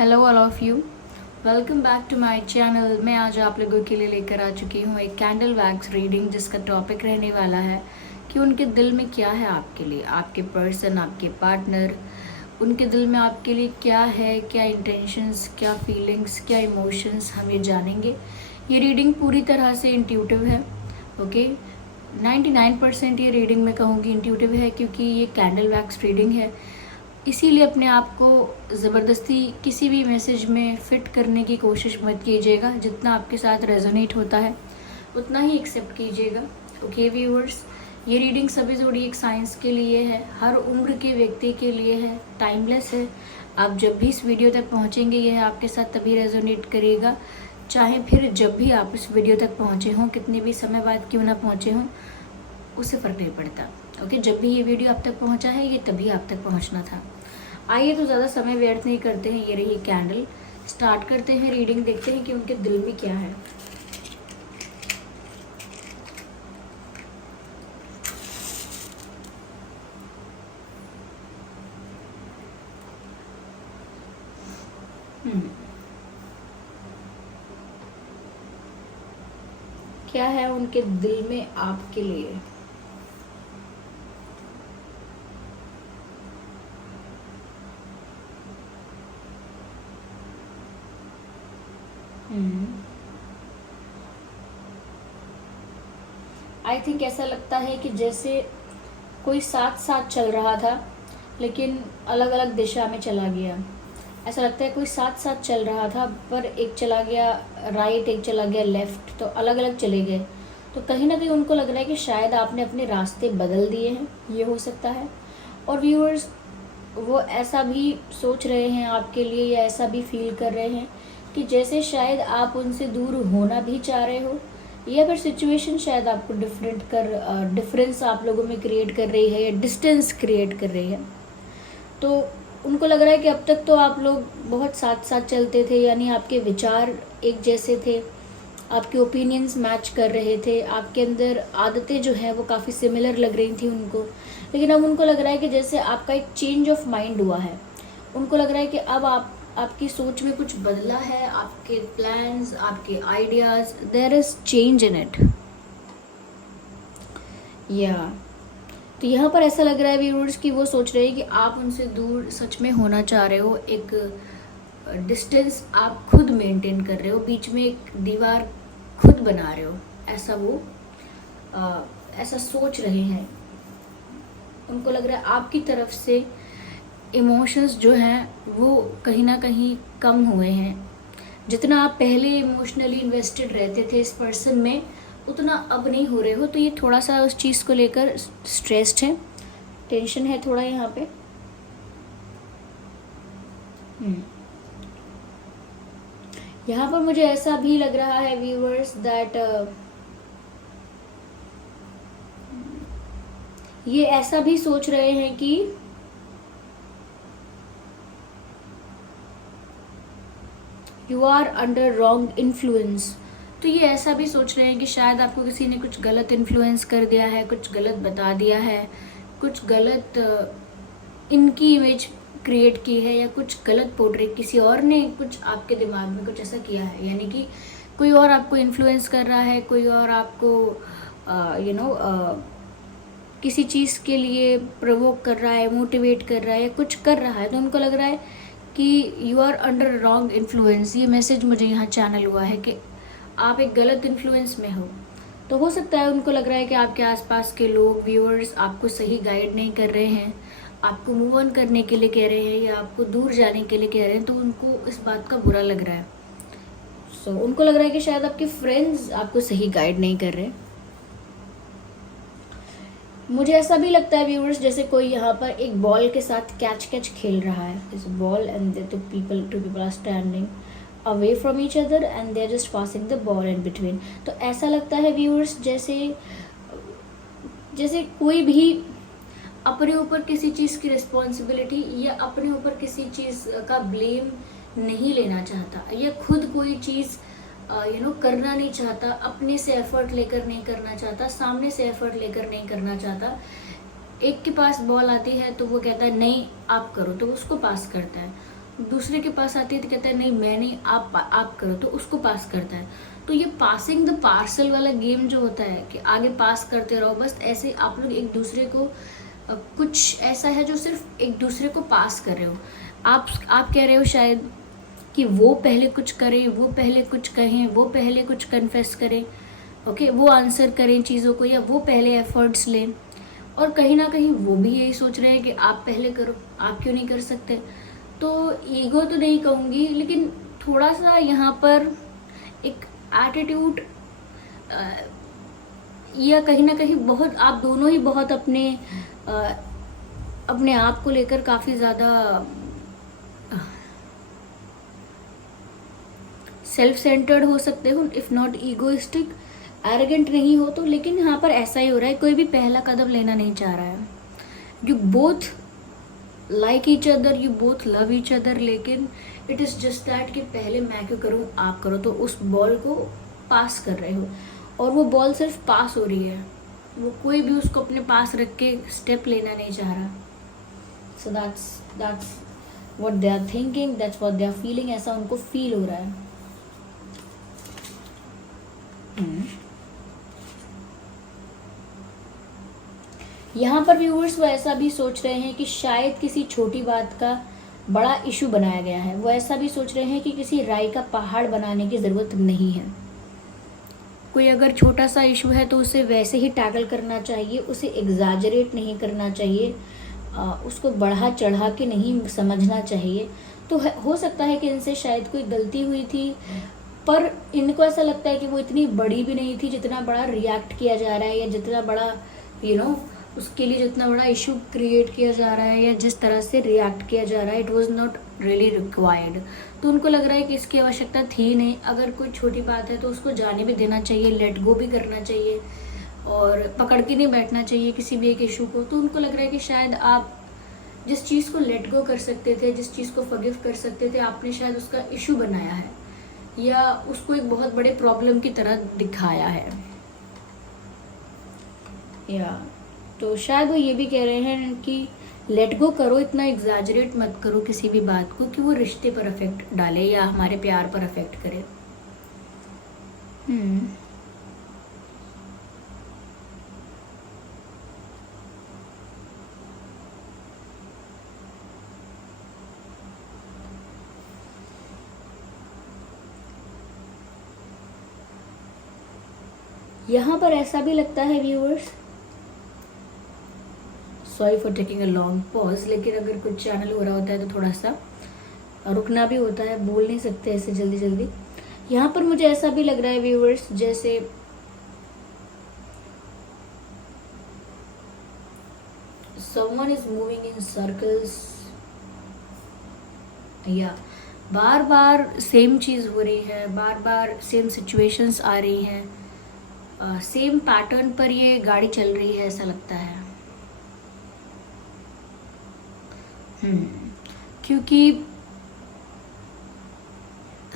Hello all of you, welcome back to my channel. मैं आज आप लोगों के लिए लेकर आ चुकी हूँ एक कैंडल वैक्स रीडिंग, जिसका टॉपिक रहने वाला है कि उनके दिल में क्या है आपके लिए, आपके पर्सन, आपके पार्टनर, उनके दिल में आपके लिए क्या है, क्या इंटेंशंस, क्या फीलिंग्स, क्या इमोशंस, हम ये जानेंगे। ये रीडिंग पूरी तरह से इंट्यूटिव है, ओके। 99% ये रीडिंग मैं कहूँगी इंट्यूटिव है, क्योंकि ये कैंडल वैक्स रीडिंग है। इसीलिए अपने आप को ज़बरदस्ती किसी भी मैसेज में फ़िट करने की कोशिश मत कीजिएगा। जितना आपके साथ रेजोनेट होता है उतना ही एक्सेप्ट कीजिएगा, ओके व्यूअर्स। ये रीडिंग सभी जोड़ी एक साइंस के लिए है, हर उम्र के व्यक्ति के लिए है, टाइमलेस है। आप जब भी इस वीडियो तक पहुंचेंगे यह आपके साथ तभी रेजोनेट करेगा, चाहे फिर जब भी आप इस वीडियो तक पहुंचे हों, कितने भी समय बाद क्यों ना पहुंचे हों, उससे फ़र्क नहीं पड़ता, ओके। जब भी ये वीडियो आप तक पहुंचा है ये तभी आप तक पहुंचना था। आइए तो ज़्यादा समय व्यर्थ नहीं करते हैं, ये रही कैंडल। स्टार्ट करते हैं रीडिंग, देखते हैं कि उनके दिल में क्या है। क्या है उनके दिल में आपके लिए? आई थिंक ऐसा लगता है कि जैसे कोई साथ साथ चल रहा था लेकिन अलग अलग दिशा में चला गया। ऐसा लगता है कोई साथ साथ चल रहा था पर एक चला गया राइट, एक चला गया लेफ्ट, तो अलग अलग चले गए। तो कहीं ना कहीं उनको लग रहा है कि शायद आपने अपने रास्ते बदल दिए हैं, ये हो सकता है। और व्यूअर्स, वो ऐसा भी सोच रहे हैं आपके लिए, या ऐसा भी फील कर रहे हैं कि जैसे शायद आप उनसे दूर होना भी चाह रहे हो, या फिर सिचुएशन शायद आपको डिफरेंस आप लोगों में क्रिएट कर रही है, या डिस्टेंस क्रिएट कर रही है। तो उनको लग रहा है कि अब तक तो आप लोग बहुत साथ साथ चलते थे, यानी आपके विचार एक जैसे थे, आपके ओपिनियंस मैच कर रहे थे, आपके अंदर आदतें जो हैं वो काफ़ी सिमिलर लग रही थी उनको। लेकिन अब उनको लग रहा है कि जैसे आपका एक चेंज ऑफ माइंड हुआ है। उनको लग रहा है कि अब आपकी सोच में कुछ बदला है, आपके प्लान्स, आपके ideas, there is change in it, या तो यहाँ पर ऐसा लग रहा है व्यूअर्स कि वो सोच रहे हैं कि आप उनसे दूर सच में होना चाह रहे हो। एक डिस्टेंस आप खुद मेंटेन कर रहे हो, बीच में एक दीवार खुद बना रहे हो, ऐसा वो ऐसा सोच रहे हैं। उनको लग रहा है आपकी तरफ से इमोशंस जो हैं वो कहीं ना कहीं कम हुए हैं। जितना आप पहले इमोशनली इन्वेस्टेड रहते थे इस पर्सन में, उतना अब नहीं हो रहे हो। तो ये थोड़ा सा उस चीज़ को लेकर स्ट्रेस्ड है, टेंशन है थोड़ा यहाँ पे। यहाँ पर मुझे ऐसा भी लग रहा है व्यूअर्स दैट ये ऐसा भी सोच रहे हैं कि you are under wrong influence. तो ये ऐसा भी सोच रहे हैं कि शायद आपको किसी ने कुछ गलत इन्फ्लुएंस कर दिया है, कुछ गलत बता दिया है, कुछ गलत इनकी इमेज क्रिएट की है, या कुछ गलत पोर्ट्रे किसी और ने कुछ आपके दिमाग में कुछ ऐसा किया है। यानी कि कोई और आपको इन्फ्लुएंस कर रहा है, कोई और आपको किसी चीज़ के लिए प्रोवोक कर रहा है, मोटिवेट कर रहा है, या कुछ कर रहा है। तो उनको लग रहा है कि you are under wrong influence. ये मैसेज मुझे यहाँ चैनल हुआ है कि आप एक गलत इन्फ्लुएंस में हो। तो हो सकता है उनको लग रहा है कि आपके आसपास के लोग, व्यूअर्स, आपको सही गाइड नहीं कर रहे हैं, आपको मूव ऑन करने के लिए कह रहे हैं, या आपको दूर जाने के लिए कह रहे हैं। तो उनको इस बात का बुरा लग रहा है। सो उनको लग रहा है कि शायद आपके फ्रेंड्स आपको सही गाइड नहीं कर रहे। मुझे ऐसा भी लगता है व्यूअर्स, जैसे कोई यहाँ पर एक बॉल के साथ कैच खेल रहा है। इस ball and two people are standing away from each other and they are just passing the ball in between. तो ऐसा लगता है व्यूअर्स जैसे कोई भी अपने ऊपर किसी चीज़ की रिस्पॉन्सिबिलिटी या अपने ऊपर किसी चीज़ का ब्लेम नहीं लेना चाहता, या खुद कोई चीज़ करना नहीं चाहता, अपने से एफर्ट लेकर नहीं करना चाहता, सामने से एफर्ट लेकर नहीं करना चाहता। एक के पास बॉल आती है तो वो कहता है नहीं आप करो, तो उसको पास करता है। दूसरे के पास आती है तो कहता है नहीं मैं नहीं, आप करो, तो उसको पास करता है। तो ये पासिंग द पार्सल वाला गेम जो होता है कि आगे पास करते रहो, बस ऐसे आप लोग एक दूसरे को कुछ ऐसा है जो सिर्फ एक दूसरे को पास कर रहे हो। आप कह रहे हो शायद कि वो पहले कुछ करें, वो पहले कुछ कहें, वो पहले कुछ कन्फेस करें, ओके, वो आंसर करें चीज़ों को, या वो पहले एफर्ट्स लें, और कहीं ना कहीं वो भी यही सोच रहे हैं कि आप पहले करो, आप क्यों नहीं कर सकते। तो ईगो तो नहीं कहूँगी, लेकिन थोड़ा सा यहाँ पर एक एटीट्यूड, या कहीं ना कहीं बहुत आप दोनों ही बहुत अपने आप को लेकर काफ़ी ज़्यादा सेल्फ सेंटर्ड हो सकते हो, इफ़ नॉट ईगोइस्टिक, एरोगेंट नहीं हो तो। लेकिन यहाँ पर ऐसा ही हो रहा है, कोई भी पहला कदम लेना नहीं चाह रहा है। You both like each other, you both love each other, लेकिन इट इज़ जस्ट दैट कि पहले मैं क्यों करूँ, आप करो। तो उस बॉल को पास कर रहे हो, और वो बॉल सिर्फ पास हो रही है, वो कोई भी उसको अपने पास रख के स्टेप लेना नहीं चाह रहा। So that's what they are thinking, that's what they are feeling, ऐसा उनको फील हो रहा है। यहाँ पर व्यूअर्स वो ऐसा भी सोच रहे हैं कि शायद किसी छोटी बात का बड़ा इशू बनाया गया है। वो ऐसा भी सोच रहे हैं कि किसी राय का पहाड़ बनाने की ज़रूरत नहीं है। कोई अगर छोटा सा इशू है तो उसे वैसे ही टैकल करना चाहिए, उसे एग्जैजरेट नहीं करना चाहिए, उसको बढ़ा चढ़ा के नहीं समझना चाहिए। तो हो सकता है कि इनसे शायद कोई गलती हुई थी, पर इनको ऐसा लगता है कि वो इतनी बड़ी भी नहीं थी जितना बड़ा रिएक्ट किया जा रहा है, या जितना बड़ा उसके लिए जितना बड़ा इशू क्रिएट किया जा रहा है, या जिस तरह से रिएक्ट किया जा रहा है, it was not really required. तो उनको लग रहा है कि इसकी आवश्यकता थी नहीं। अगर कोई छोटी बात है तो उसको जाने भी देना चाहिए, लेट गो भी करना चाहिए, और पकड़ के नहीं बैठना चाहिए किसी भी एक इशू को। तो उनको लग रहा है कि शायद आप जिस चीज़ को लेट गो कर सकते थे, जिस चीज़ को फॉरगिव कर सकते थे, आपने शायद उसका इशू बनाया है, या उसको एक बहुत बड़े प्रॉब्लम की तरह दिखाया है। या तो शायद वो ये भी कह रहे हैं कि लेट गो करो, इतना एग्जैजरेट मत करो किसी भी बात को कि वो रिश्ते पर अफेक्ट डाले या हमारे प्यार पर अफेक्ट करे। यहाँ पर ऐसा भी लगता है viewers, sorry for taking a long pause, लेकिन अगर कुछ चैनल हो रहा होता है तो थोड़ा सा रुकना भी होता है, बोल नहीं सकते ऐसे जल्दी जल्दी। यहाँ पर मुझे ऐसा भी लग रहा है व्यूअर्स, जैसे someone is moving in circles, या बार बार सेम चीज़ हो रही है, बार बार सेम सिचुएशंस आ रही हैं, सेम पैटर्न पर ये गाड़ी चल रही है, ऐसा लगता है। क्योंकि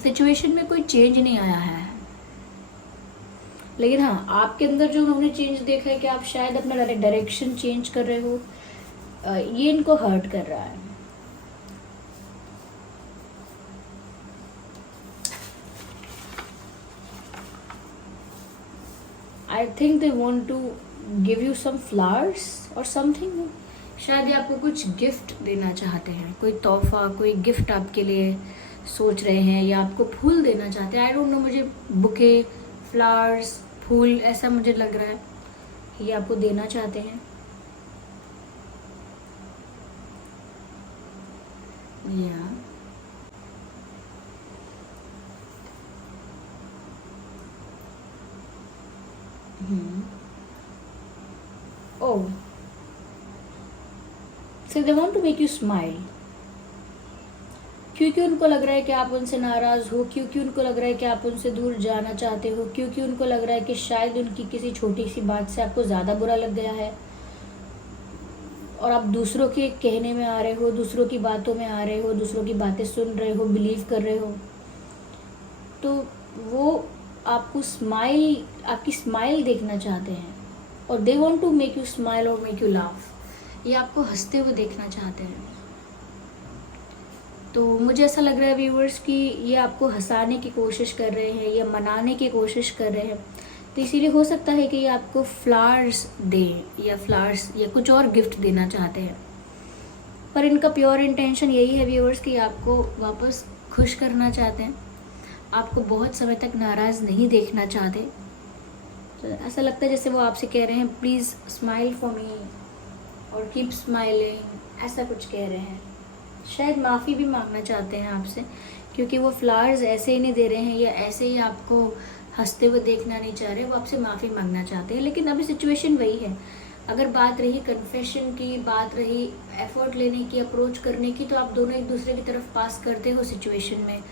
सिचुएशन में कोई चेंज नहीं आया है, लेकिन हाँ आपके अंदर जो उन्होंने चेंज देखा है कि आप शायद अपना डायरेक्शन चेंज कर रहे हो, ये इनको हर्ट कर रहा है। I think they want to give you some flowers और समथिंग। शायद ये आपको कुछ गिफ्ट देना चाहते हैं, कोई तोहफा, कोई गिफ्ट आपके लिए सोच रहे हैं, या आपको फूल देना चाहते हैं। आई डोंट नो, मुझे बुके, फ्लावर्स, फूल ऐसा मुझे लग रहा है ये आपको देना चाहते हैं। या oh, so they want to make you smile, क्योंकि उनको लग रहा है कि आप उनसे नाराज़ हो, क्योंकि उनको लग रहा है कि आप उनसे दूर जाना चाहते हो, क्योंकि उनको लग रहा है कि शायद उनकी किसी छोटी सी बात से आपको ज़्यादा बुरा लग गया है, और आप दूसरों के कहने में आ रहे हो, दूसरों की बातों में आ रहे हो, दूसरों की बातें सुन रहे हो, बिलीव कर रहे हो। तो वो आपको आपकी स्माइल देखना चाहते हैं, और they want to make you smile और मेक यू लाफ। ये आपको हंसते हुए देखना चाहते हैं। तो मुझे ऐसा लग रहा है व्यूअर्स कि ये आपको हंसाने की कोशिश कर रहे हैं या मनाने की कोशिश कर रहे हैं। तो इसीलिए हो सकता है कि ये आपको फ्लावर्स दें या फ्लावर्स या कुछ और गिफ्ट देना चाहते हैं, पर इनका प्योर इंटेंशन यही है व्यूअर्स कि आपको वापस खुश करना चाहते हैं, आपको बहुत समय तक नाराज़ नहीं देखना चाहते। तो ऐसा लगता है जैसे वो आपसे कह रहे हैं प्लीज़ स्माइल फॉर मी और कीप स्माइलिंग, ऐसा कुछ कह रहे हैं। शायद माफ़ी भी मांगना चाहते हैं आपसे, क्योंकि वो फ्लावर्स ऐसे ही नहीं दे रहे हैं या ऐसे ही आपको हंसते हुए देखना नहीं चाह रहे, वो आपसे माफ़ी मांगना चाहते हैं। लेकिन अभी सिचुएशन वही है। अगर बात रही कन्फेशन की, बात रही एफर्ट लेने की, अप्रोच करने की, तो आप दोनों एक दूसरे की तरफ पास करते हो सिचुएशन में,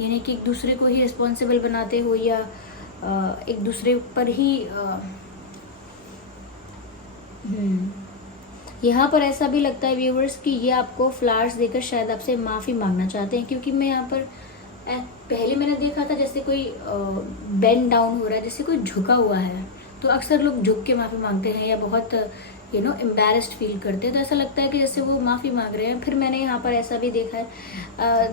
यानी कि एक दूसरे को ही रिस्पॉन्सिबल बनाते हो या एक दूसरे पर ही यहाँ पर ऐसा भी लगता है व्यूवर्स कि ये आपको फ्लावर्स देकर शायद आपसे माफ़ी मांगना चाहते हैं, क्योंकि मैं यहाँ पर पहले मैंने देखा था जैसे कोई बेंड डाउन हो रहा है, जैसे कोई झुका हुआ है, तो अक्सर लोग झुक के माफ़ी मांगते हैं या बहुत एम्बैरेस्ड फील करते हैं। तो ऐसा लगता है कि जैसे वो माफ़ी मांग रहे हैं। फिर मैंने यहाँ पर ऐसा भी देखा है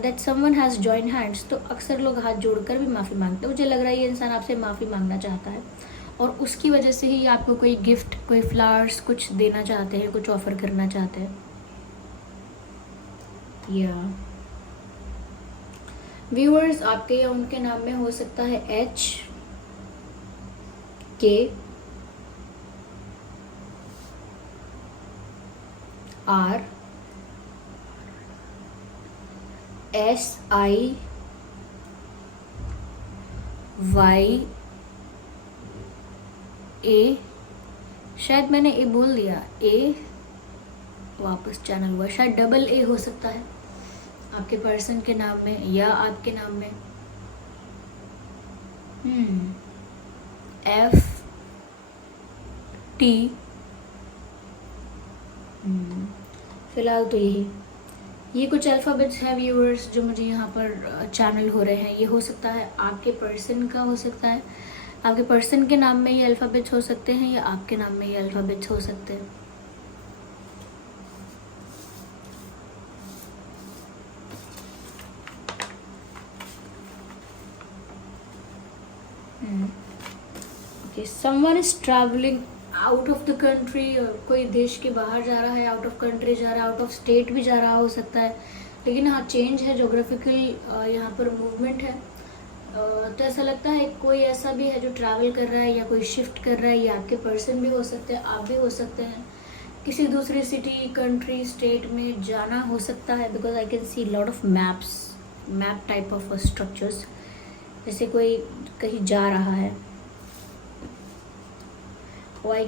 that someone has join hands, तो अक्सर लोग हाथ जोड़कर भी माफ़ी मांगते हैं। मुझे लग रहा है ये इंसान आपसे माफ़ी मांगना चाहता है और उसकी वजह से ही आपको कोई गिफ्ट, कोई फ्लावर्स कुछ देना चाहते हैं, कुछ ऑफर करना चाहते हैं। या व्यूअर्स आपके या उनके नाम में हो सकता है HRSIYA, शायद मैंने ए बोल दिया, ए वापस चैनल हुआ, शायद डबल ए हो सकता है आपके पर्सन के नाम में या आपके नाम में। FT, फिलहाल तो ये कुछ अल्फ़ाबेट्स हैं व्यूअर्स जो मुझे यहाँ पर चैनल हो रहे हैं। ये हो सकता है आपके पर्सन का, हो सकता है आपके पर्सन के नाम में ये अल्फ़ाबेट्स हो सकते हैं या आपके नाम में ये अल्फ़ाबेट्स हो सकते हैं। Okay, someone is travelling out of the country, कोई देश के बाहर जा रहा है, आउट ऑफ कंट्री जा रहा है, आउट ऑफ स्टेट भी जा रहा हो सकता है। लेकिन हाँ, चेंज है, जोग्राफिकल यहाँ पर मूवमेंट है। तो ऐसा लगता है कोई ऐसा भी है जो ट्रैवल कर रहा है या कोई शिफ्ट कर रहा है। ये आपके पर्सन भी हो सकते हैं, आप भी हो सकते हैं। किसी दूसरी सिटी, कंट्री, स्टेट में जाना हो सकता है, because I can see lot of map type of structures, जैसे कोई कहीं जा रहा है। I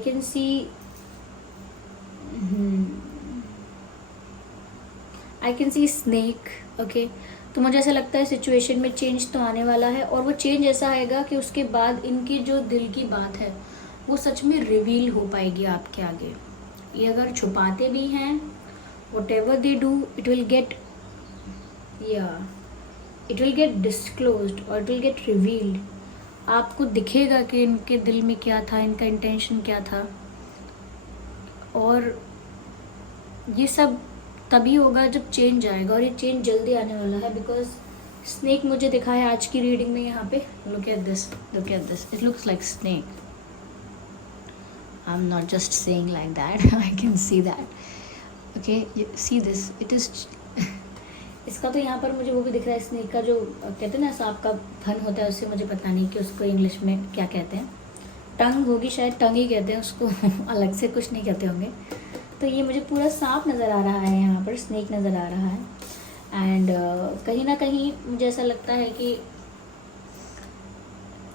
can see snake, okay? तो मुझे ऐसा लगता है सिचुएशन में चेंज तो आने वाला है, और वो चेंज ऐसा आएगा कि उसके बाद इनकी जो दिल की बात है वो सच में रिवील हो पाएगी आपके आगे। ये अगर छुपाते भी हैं, whatever they do, it will get disclosed or it will get revealed। आपको दिखेगा कि इनके दिल में क्या था, इनका इंटेंशन क्या था। और ये सब तभी होगा जब चेंज आएगा, और ये चेंज जल्दी आने वाला है, बिकॉज स्नेक मुझे दिखा है आज की रीडिंग में यहाँ पे। Look at this, it looks like snake. I am not just saying like that, I can see that. Okay, see this, it is इसका तो यहाँ पर मुझे वो भी दिख रहा है, स्नेक का जो कहते हैं ना सांप का फन होता है, उससे मुझे पता नहीं कि उसको इंग्लिश में क्या कहते हैं। टंग होगी शायद, टंग ही कहते हैं उसको अलग से कुछ नहीं कहते होंगे। तो ये मुझे पूरा सांप नज़र आ रहा है, यहाँ पर स्नेक नज़र आ रहा है। एंड कहीं ना कहीं मुझे ऐसा लगता है कि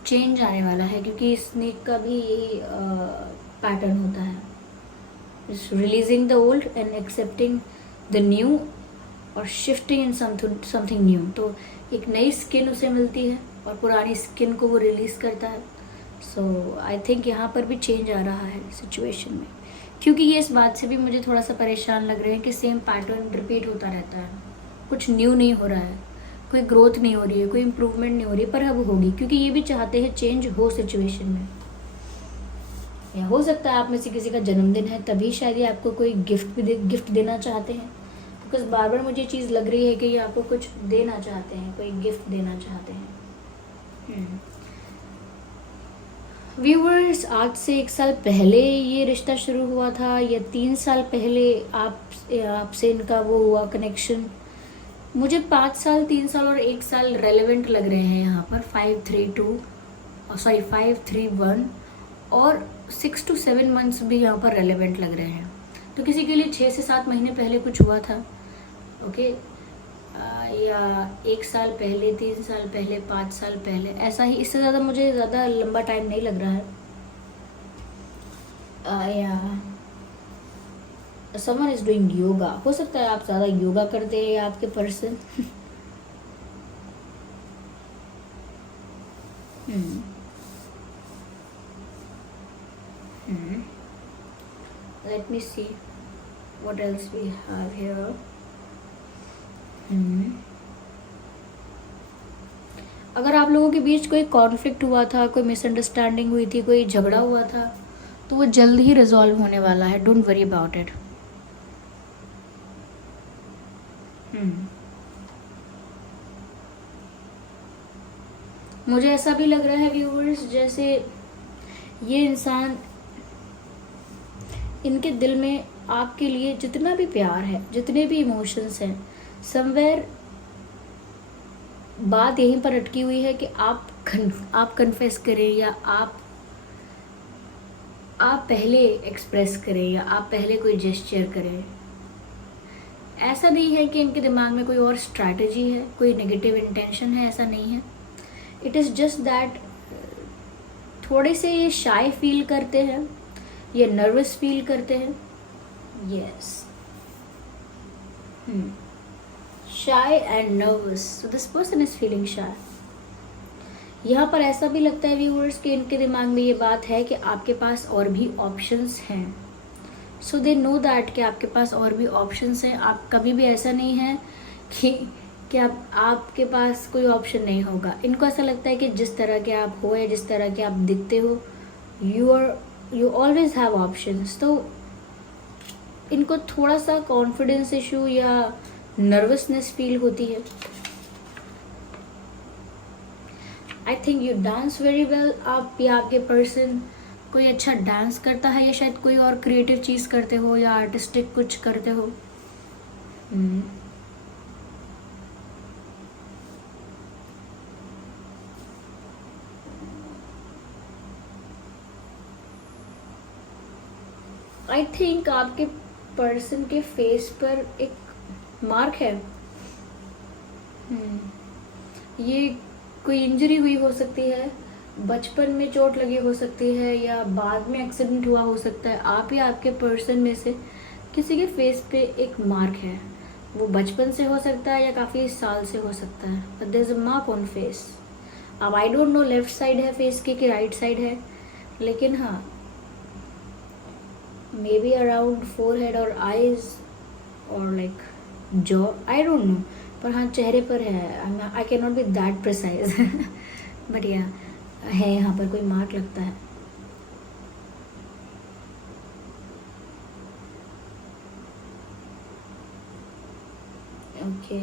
चेंज आने वाला है, क्योंकि स्नेक का भी यही पैटर्न होता है, releasing the old and accepting the new और शिफ्टिंग इन समथिंग न्यू। तो एक नई स्किन उसे मिलती है और पुरानी स्किन को वो रिलीज़ करता है। सो आई थिंक यहाँ पर भी चेंज आ रहा है सिचुएशन में, क्योंकि ये इस बात से भी मुझे थोड़ा सा परेशान लग रहे हैं कि सेम पैटर्न रिपीट होता रहता है, कुछ न्यू नहीं हो रहा है, कोई ग्रोथ नहीं हो रही है, कोई इम्प्रूवमेंट नहीं हो रही है। पर अब होगी, क्योंकि ये भी चाहते हैं चेंज हो सिचुएशन में। या हो सकता है आप में से किसी का जन्मदिन है, तभी शायद ये आपको कोई गिफ्ट देना चाहते हैं, बिकॉज बार बार मुझे चीज़ लग रही है कि ये आपको कुछ देना चाहते हैं, कोई गिफ्ट देना चाहते हैं। व्यूवर्स, आज से 1 साल पहले ये रिश्ता शुरू हुआ था या 3 साल पहले आपसे इनका वो हुआ कनेक्शन? मुझे 5 साल, 3 साल और 1 साल रेलेवेंट लग रहे हैं यहाँ पर। 5-3-1 और 6 to 7 मंथ्स भी यहाँ पर रेलेवेंट लग रहे हैं। तो किसी के लिए 6 से 7 महीने पहले कुछ हुआ था, ओके, या 1 साल पहले, 3 साल पहले, 5 साल पहले, ऐसा ही। इससे ज़्यादा मुझे ज़्यादा लंबा टाइम नहीं लग रहा है। या समवन इज डूइंग योगा, हो सकता है आप ज़्यादा योगा करते हैं या आपके person. Let me see what else we have here. अगर आप लोगों के बीच कोई कॉन्फ्लिक्ट हुआ था, कोई मिसअंडरस्टैंडिंग हुई थी, कोई झगड़ा हुआ था, तो वो जल्द ही रिजॉल्व होने वाला है। Don't worry about it. मुझे ऐसा भी लग रहा है व्यूअर्स, जैसे ये इंसान, इनके दिल में आपके लिए जितना भी प्यार है, जितने भी इमोशंस हैं, समवेयर बात यहीं पर अटकी हुई है कि आप कन्फेस करें या आप पहले एक्सप्रेस करें या आप पहले कोई जेस्चर करें। ऐसा नहीं है कि इनके दिमाग में कोई और स्ट्रैटेजी है, कोई नेगेटिव इंटेंशन है, ऐसा नहीं है। इट इज़ जस्ट दैट थोड़े से ये शाय फील करते हैं, ये नर्वस फील करते हैं। Yes, shy and nervous, so this person is feeling shy. यहाँ पर ऐसा भी लगता है व्यूअर्स कि इनके दिमाग में ये बात है कि आपके पास और भी ऑप्शंस हैं। सो दे नो दैट कि आपके पास और भी ऑप्शंस हैं। आप कभी भी ऐसा नहीं है कि आपके पास कोई ऑप्शन नहीं होगा। इनको ऐसा लगता है कि जिस तरह के आप हो या जिस तरह के आप दिखते हो, यू ऑलवेज हैव ऑप्शंस। तो इनको थोड़ा सा कॉन्फिडेंस इशू या नर्वसनेस फील होती है। I think you dance very well. आप या आपके पर्सन कोई अच्छा डांस करता है या शायद कोई और क्रिएटिव चीज़ करते हो या आर्टिस्टिक कुछ करते हो। आई थिंक आपके पर्सन के फेस पर एक मार्क है। ये कोई इंजरी हुई हो सकती है, बचपन में चोट लगी हो सकती है या बाद में एक्सीडेंट हुआ हो सकता है। आप या आपके पर्सन में से किसी के फेस पे एक मार्क है। वो बचपन से हो सकता है या काफ़ी साल से हो सकता है, but there is a mark on face. अब I don't know left side है फेस के कि राइट साइड है, लेकिन हाँ, मे बी अराउंड फोरहेड और आईज और like jaw, I don't know, पर हाँ चेहरे पर है। I can not be that precise but yeah है, यहाँ पर कोई मार्क लगता है। ओके,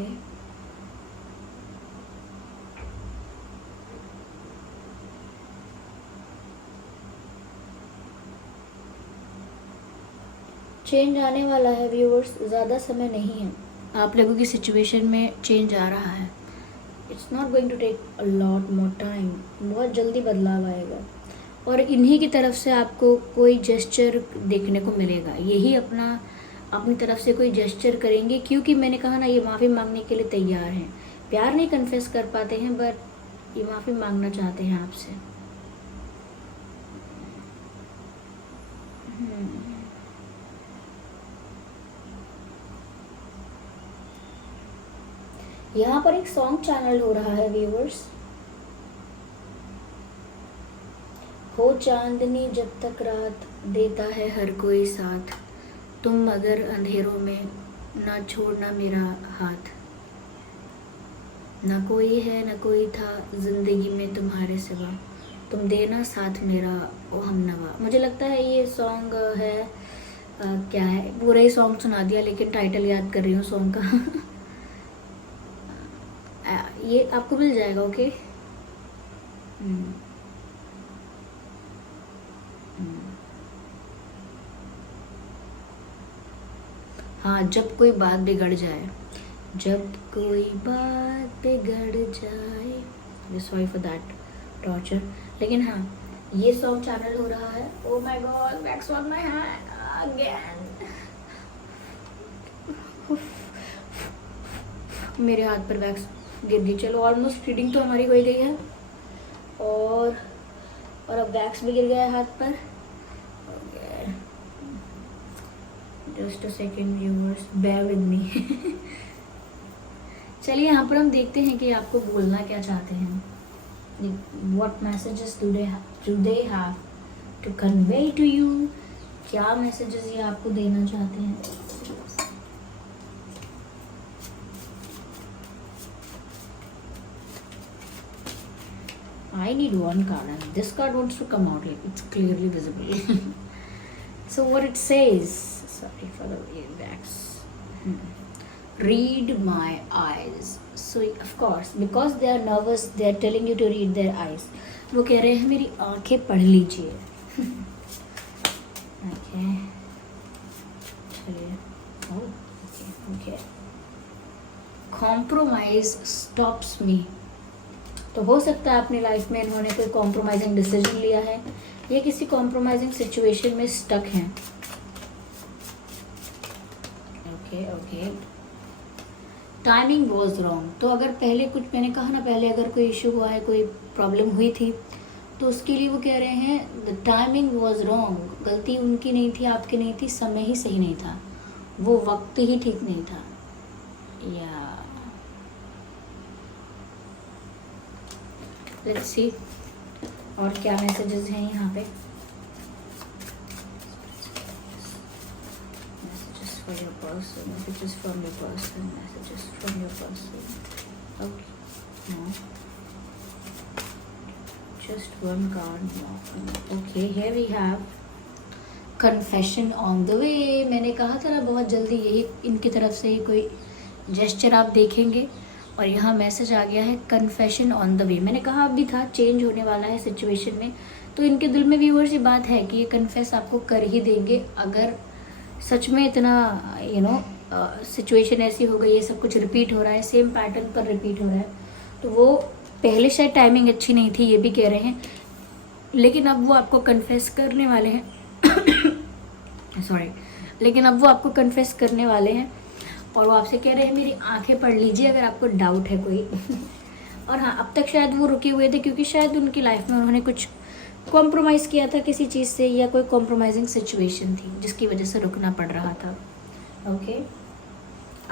चेंज आने वाला है व्यूअर्स, ज़्यादा समय नहीं है। आप लोगों की सिचुएशन में चेंज आ रहा है। It's not going to take a lot more time. बहुत जल्दी बदलाव आएगा और इन्हीं की तरफ से आपको कोई जेस्चर देखने को मिलेगा। यही अपनी तरफ से कोई जेस्चर करेंगे, क्योंकि मैंने कहा ना, ये माफ़ी मांगने के लिए तैयार हैं। प्यार नहीं कन्फेस कर पाते हैं, बट ये माफ़ी मांगना चाहते हैं आपसे। यहाँ पर एक सॉन्ग चैनल हो रहा है व्यूअर्स। हो चांदनी जब तक रात, देता है हर कोई साथ, तुम मगर अंधेरों में ना छोड़ना मेरा हाथ। ना कोई है ना कोई था जिंदगी में तुम्हारे सिवा, तुम देना साथ मेरा ओ हमनवा। मुझे लगता है ये सॉन्ग है क्या है, पूरा ही सॉन्ग सुना दिया लेकिन टाइटल याद कर रही हूँ सॉन्ग का। ये आपको मिल जाएगा, ओके। हाँ, जब कोई बात बिगड़ जाए, जब कोई बात बिगड़ जाए, सॉरी फॉर दैट टॉर्चर। लेकिन हाँ, ये सॉन्ग चैनल हो रहा है। Oh my God, wax on my hand again. मेरे हाथ पर वैक्स गिर गई। चलो, ऑलमोस्ट रीडिंग तो हमारी हो ही गई है, और अब वैक्स भी गिर गया है हाथ पर। Just a second viewers, bear with me. चलिए, यहाँ पर हम देखते हैं कि आपको बोलना क्या चाहते हैं। What messages do they have to convey to you? क्या मैसेजेस ये आपको देना चाहते हैं? I need one card, and this card wants to come out. Like, it's clearly visible. So what it says, sorry for the backs. Read my eyes. So of course, because they are nervous, they are telling you to read their eyes. वो कह रहे हैं मेरी आंखें पढ़ लीजिए। Okay. चलिए। Oh, okay. Compromise stops me. तो हो सकता है अपनी लाइफ में इन्होंने कोई कॉम्प्रोमाइजिंग डिसीजन लिया है, या किसी कॉम्प्रोमाइजिंग सिचुएशन में स्टक हैं। ओके। Timing was wrong. तो अगर पहले कुछ, मैंने कहा ना पहले, अगर कोई इशू हुआ है, कोई प्रॉब्लम हुई थी, तो उसके लिए वो कह रहे हैं द टाइमिंग वॉज रॉन्ग। गलती उनकी नहीं थी, आपकी नहीं थी, समय ही सही नहीं था, वो वक्त ही ठीक नहीं था। या लेट्स सी और क्या मैसेजेस हैं यहाँ पे। For your person, messages from your person, messages from your person. Okay, no, just one card more. Okay, here we have confession on the way. मैंने कहा था ना बहुत जल्दी यही इनकी तरफ से कोई जेस्चर आप देखेंगे, और यहाँ मैसेज आ गया है कन्फेशन ऑन द वे। मैंने कहा अभी था, चेंज होने वाला है सिचुएशन में, तो इनके दिल में व्यूअर्स ये बात है कि ये कन्फेस आपको कर ही देंगे। अगर सच में इतना सिचुएशन ऐसी हो गई है, सब कुछ रिपीट हो रहा है, सेम पैटर्न पर रिपीट हो रहा है, तो वो पहले शायद टाइमिंग अच्छी नहीं थी, ये भी कह रहे हैं, लेकिन अब वो आपको कन्फेस करने वाले हैं। सॉरी, लेकिन अब वो आपको कन्फेस करने वाले हैं, और वो आपसे कह रहे हैं मेरी आंखें पढ़ लीजिए अगर आपको डाउट है कोई। और हाँ, अब तक शायद वो रुके हुए थे क्योंकि शायद उनकी लाइफ में उन्होंने कुछ कॉम्प्रोमाइज़ किया था किसी चीज़ से, या कोई कॉम्प्रोमाइजिंग सिचुएशन थी जिसकी वजह से रुकना पड़ रहा था। ओके,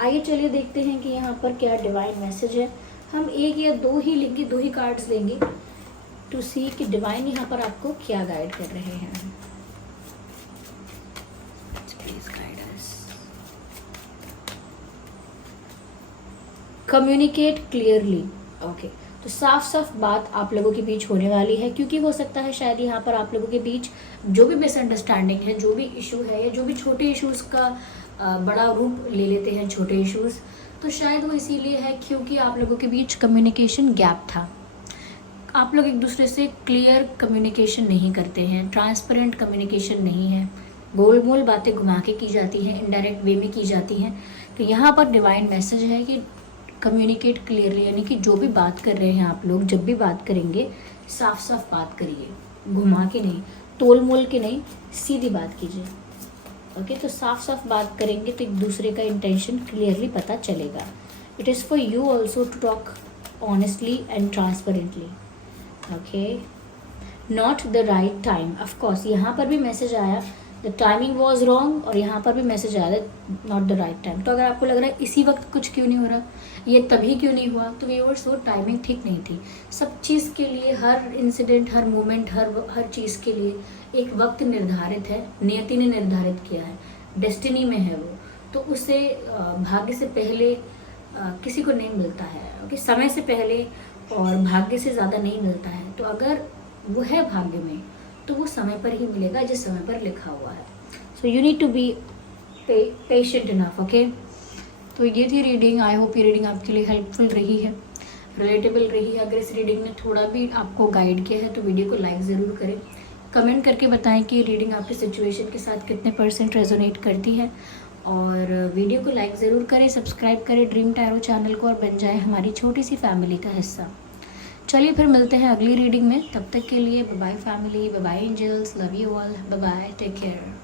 आइए चलिए देखते हैं कि यहाँ पर क्या डिवाइन मैसेज है। हम एक या दो ही लेंगे, दो ही कार्ड्स लेंगे टू सी कि डिवाइन यहाँ पर आपको क्या गाइड कर रहे हैं। Please guide us. Communicate clearly. Okay, तो साफ साफ बात आप लोगों के बीच होने वाली है, क्योंकि हो सकता है शायद यहाँ पर आप लोगों के बीच जो भी मिसअंडरस्टैंडिंग है, जो भी इशू है, या जो भी छोटे इश्यूज का बड़ा रूप ले लेते हैं छोटे इश्यूज, तो शायद वो इसीलिए है क्योंकि आप लोगों के बीच कम्युनिकेशन गैप था। आप लोग एक दूसरे से क्लियर कम्युनिकेशन नहीं करते हैं, ट्रांसपेरेंट कम्युनिकेशन नहीं है, गोल मोल बातें घुमा के की जाती हैं, इनडायरेक्ट वे में की जाती हैं। तो यहाँ पर डिवाइन मैसेज है कि कम्युनिकेट क्लियरली, यानी कि जो भी बात कर रहे हैं आप लोग, जब भी बात करेंगे साफ साफ बात करिए, घुमा के नहीं, तोल मोल के नहीं, सीधी बात कीजिए। ओके, तो साफ साफ बात करेंगे तो एक दूसरे का इंटेंशन क्लियरली पता चलेगा। It is for you also to talk honestly and transparently. Okay, not the right time. Of course यहाँ पर भी मैसेज आया द टाइमिंग वॉज रॉन्ग, और यहाँ पर भी मैसेज आया नॉट द राइट टाइम। तो अगर आपको लग रहा है इसी वक्त कुछ क्यों नहीं हो रहा, ये तभी क्यों नहीं हुआ, तो व्यूअर्स वो टाइमिंग ठीक नहीं थी। सब चीज़ के लिए, हर इंसिडेंट, हर मोमेंट, हर चीज़ के लिए एक वक्त निर्धारित है, नियति ने निर्धारित किया है, डेस्टिनी में है वो, तो उसे भाग्य से पहले किसी को नहीं मिलता है। ओके, समय से पहले और भाग्य से ज़्यादा नहीं मिलता है। तो अगर वो है भाग्य में, तो वो समय पर ही मिलेगा जिस समय पर लिखा हुआ है। So you need to be patient enough, okay. तो ये थी रीडिंग। आई होप ये रीडिंग आपके लिए हेल्पफुल रही है, रिलेटेबल रही है। अगर इस रीडिंग ने थोड़ा भी आपको गाइड किया है तो वीडियो को लाइक ज़रूर करें। कमेंट करके बताएं कि रीडिंग आपकी सिचुएशन के साथ कितने % रेजोनेट करती है, और वीडियो को लाइक ज़रूर करें, सब्सक्राइब करें ड्रीम टैरो चैनल को और बन जाए हमारी छोटी सी फैमिली का हिस्सा। चलिए फिर मिलते हैं अगली रीडिंग में, तब तक के लिए bye bye family, bye bye angels, love you all, bye bye, take care.